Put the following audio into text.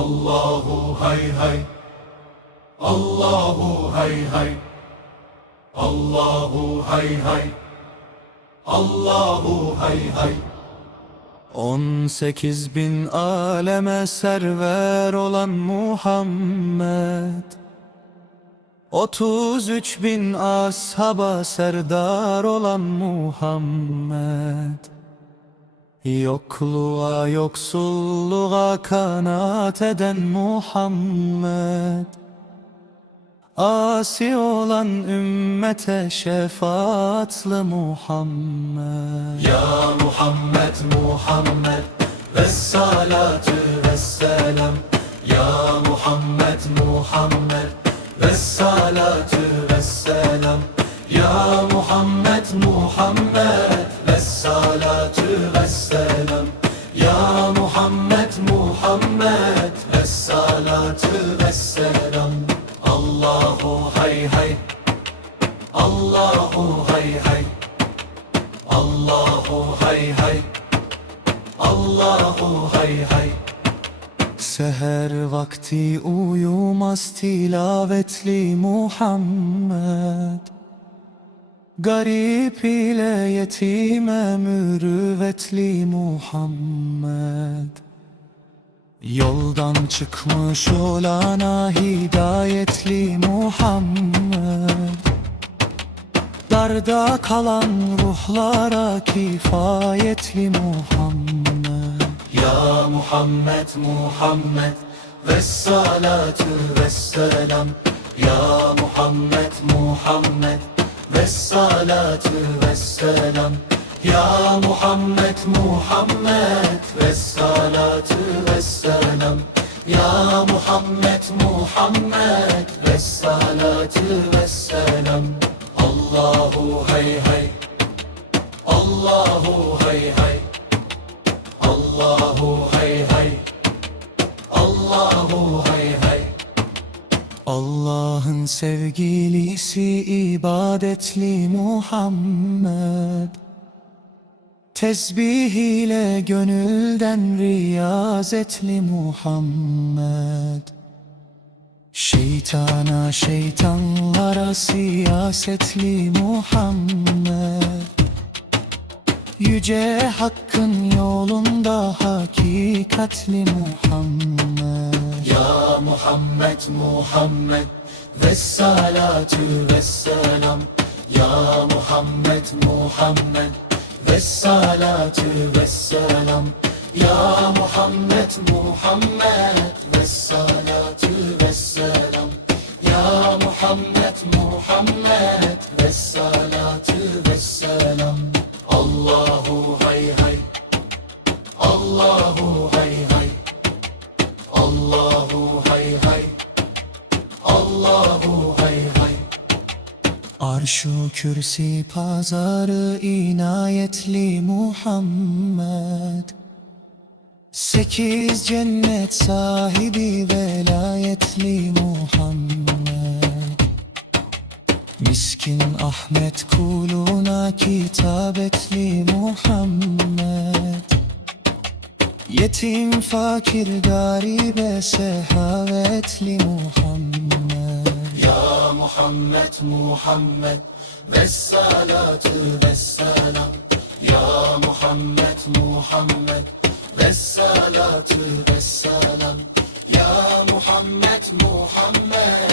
Allahu hay hay. Allahu hay hay. Allahu hay hay. Allahu hay hay. 18 bin aleme server olan Muhammed. 33 bin ashaba serdar olan Muhammed Yokluğa yoksulluğa kanat eden Muhammed. Asi olan ümmete şefaatlı Muhammed. Ya Muhammed Muhammed Vessalatu vesselam. Ya Muhammed Muhammed Vessalatu vesselam. Ya Muhammed Muhammed Allahu hay hay. Allahu hay hay. Allahu hay hay. Seher vakti uyumaz tilavetli Muhammed. Garip ile yetime mürüvvetli Muhammed. Yoldan çıkmış olana hidayetli Muhammed Darda kalan ruhlara kifayetli Muhammed. Ya Muhammed Muhammed Vessalatu vesselam. Ya Muhammed Muhammed Vessalatu vesselam. Ya Muhammed Muhammed Vessalatu vesselam. Ya Muhammed Muhammed Vessalatu vesselam Allahu hay hay. Allahu hay hay. Allahu hay hay. Allahu hay hay. Allah'ın sevgilisi ibadetli Muhammed. Tesbih ile gönülden riyazetli Muhammed Şeytana şeytanlara siyasetli Muhammed. Yüce Hakk'ın yolunda hakikatli Muhammed. Ya Muhammed Muhammed Vessalatu vesselam. Ya Muhammed Muhammed Vessalatu vesselam. Ya Muhammed Muhammed Vessalatu vesselam Arşu kürsi pazarı inayetli Muhammed. Sekiz cennet sahibi velayetli Muhammed. Miskin Ahmet kuluna kitabetli Muhammed. Yetim fakir garibe sehavetli Muhammed Muhammed Muhammed. Vessalatu vesselam Ya Muhammed Muhammed. Vessalatu vesselam Ya Muhammed Muhammed